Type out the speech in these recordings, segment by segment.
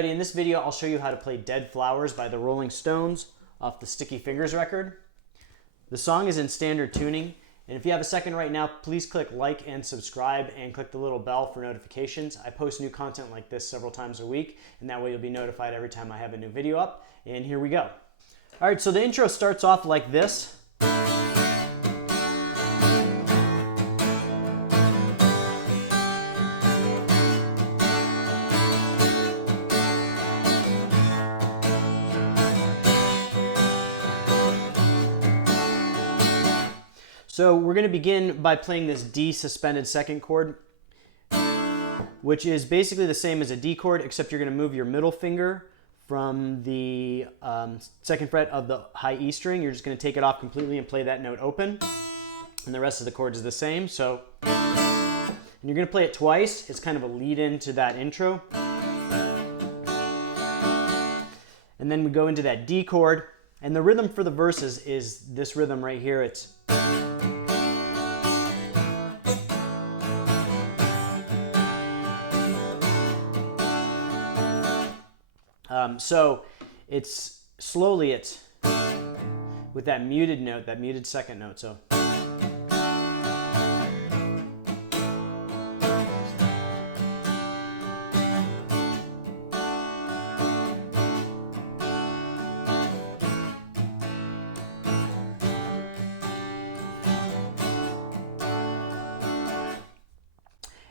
everybody, in this video I'll show you how to play Dead Flowers by the Rolling Stones off the Sticky Fingers record. The song is in standard tuning, and if you have a second right now, please click like and subscribe and click the little bell for notifications. I post new content like this several times a week, and that way you'll be notified every time I have a new video up. And here we go. Alright, so the intro starts off like this. So we're going to begin by playing this D suspended second chord, which is basically the same as a D chord, except you're going to move your middle finger from the second fret of the high E string. You're just going to take it off completely and play that note open. And the rest of the chords is the same. So, and you're going to play it twice. It's kind of a lead in to that intro. And then we go into that D chord. And the rhythm for the verses is this rhythm right here. It's so it's slowly, it's with that muted note, that muted second note. So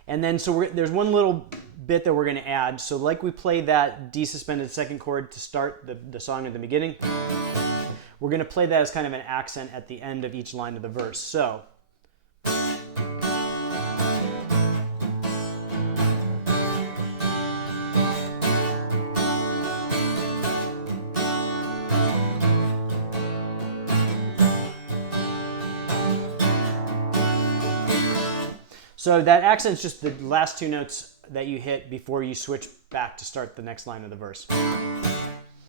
and then there's one little bit that we're going to add. So like we played that D suspended second chord to start the song at the beginning, we're going to play that as kind of an accent at the end of each line of the verse. So that accent's just the last two notes that you hit before you switch back to start the next line of the verse.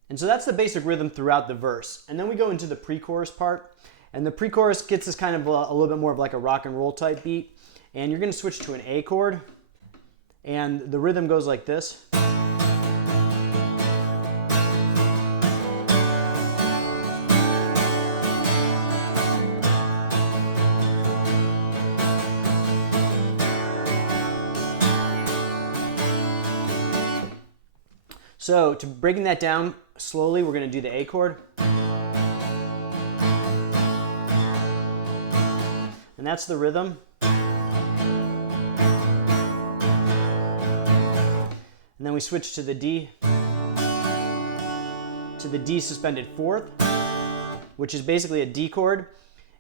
And so that's the basic rhythm throughout the verse. And then we go into the pre-chorus part. And the pre-chorus gets us kind of a little bit more of like a rock and roll type beat. And you're going to switch to an A chord. And the rhythm goes like this. So to breaking that down slowly, we're going to do the A chord. And that's the rhythm. And then we switch to the D suspended fourth, which is basically a D chord,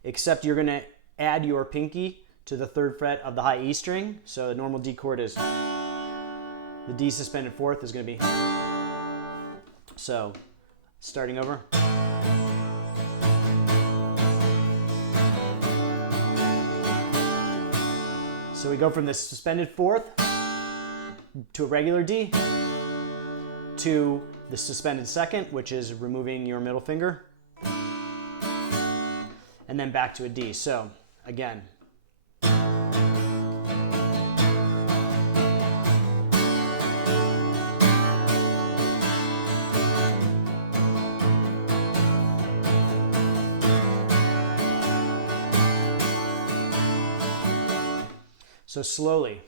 except you're going to add your pinky to the third fret of the high E string. So the normal D chord is, the D suspended fourth is going to be. So, starting over. So we go from this suspended fourth to a regular D to the suspended second, which is removing your middle finger, and then back to a D. So, again. So slowly.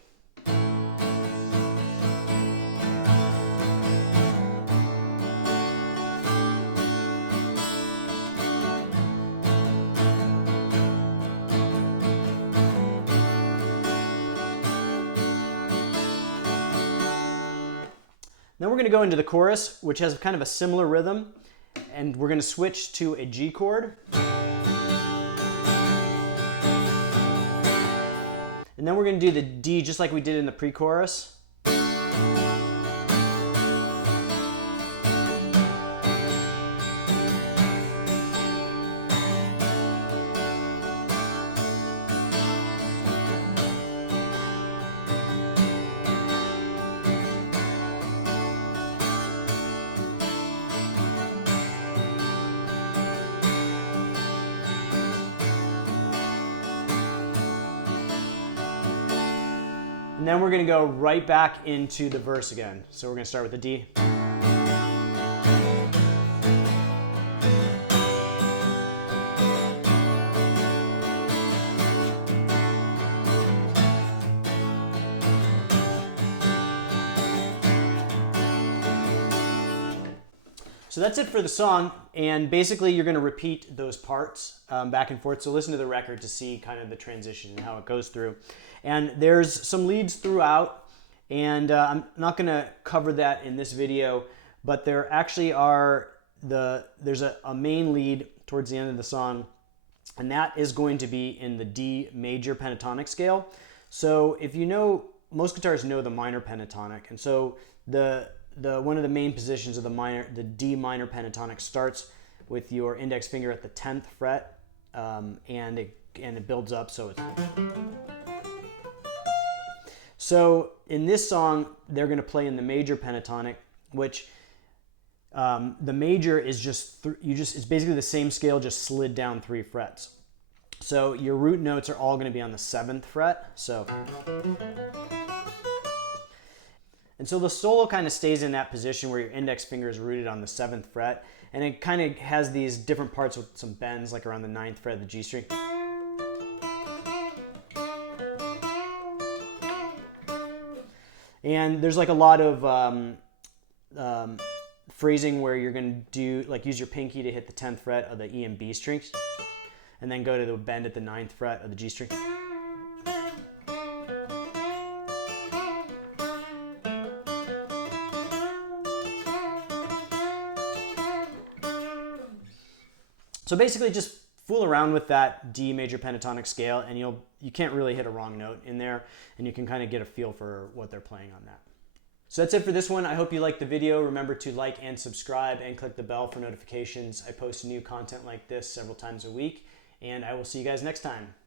Then we're going to go into the chorus, which has kind of a similar rhythm, and we're going to switch to a G chord. And then we're going to do the D just like we did in the pre-chorus. And then we're going to go right back into the verse again. So we're going to start with the D. So that's it for the song, and basically you're going to repeat those parts back and forth. So listen to the record to see kind of the transition and how it goes through. And there's some leads throughout, and I'm not going to cover that in this video, but there actually are there's a main lead towards the end of the song, and that is going to be in the D major pentatonic scale. So if you know, most guitarists know the minor pentatonic, and so one of the main positions of the D minor pentatonic starts with your index finger at the 10th fret, and it builds up. So in this song, they're going to play in the major pentatonic, which the major is it's basically the same scale, just slid down 3 frets. So your root notes are all going to be on the 7th fret. And so the solo kind of stays in that position where your index finger is rooted on the 7th fret, and it kind of has these different parts with some bends, like around the 9th fret of the G string. And there's like a lot of phrasing where you're going to use your pinky to hit the 10th fret of the E and B strings, and then go to the bend at the 9th fret of the G string. So basically just fool around with that D major pentatonic scale, and you can't really hit a wrong note in there, and you can kind of get a feel for what they're playing on that. So that's it for this one. I hope you liked the video. Remember to like and subscribe and click the bell for notifications. I post new content like this several times a week, and I will see you guys next time.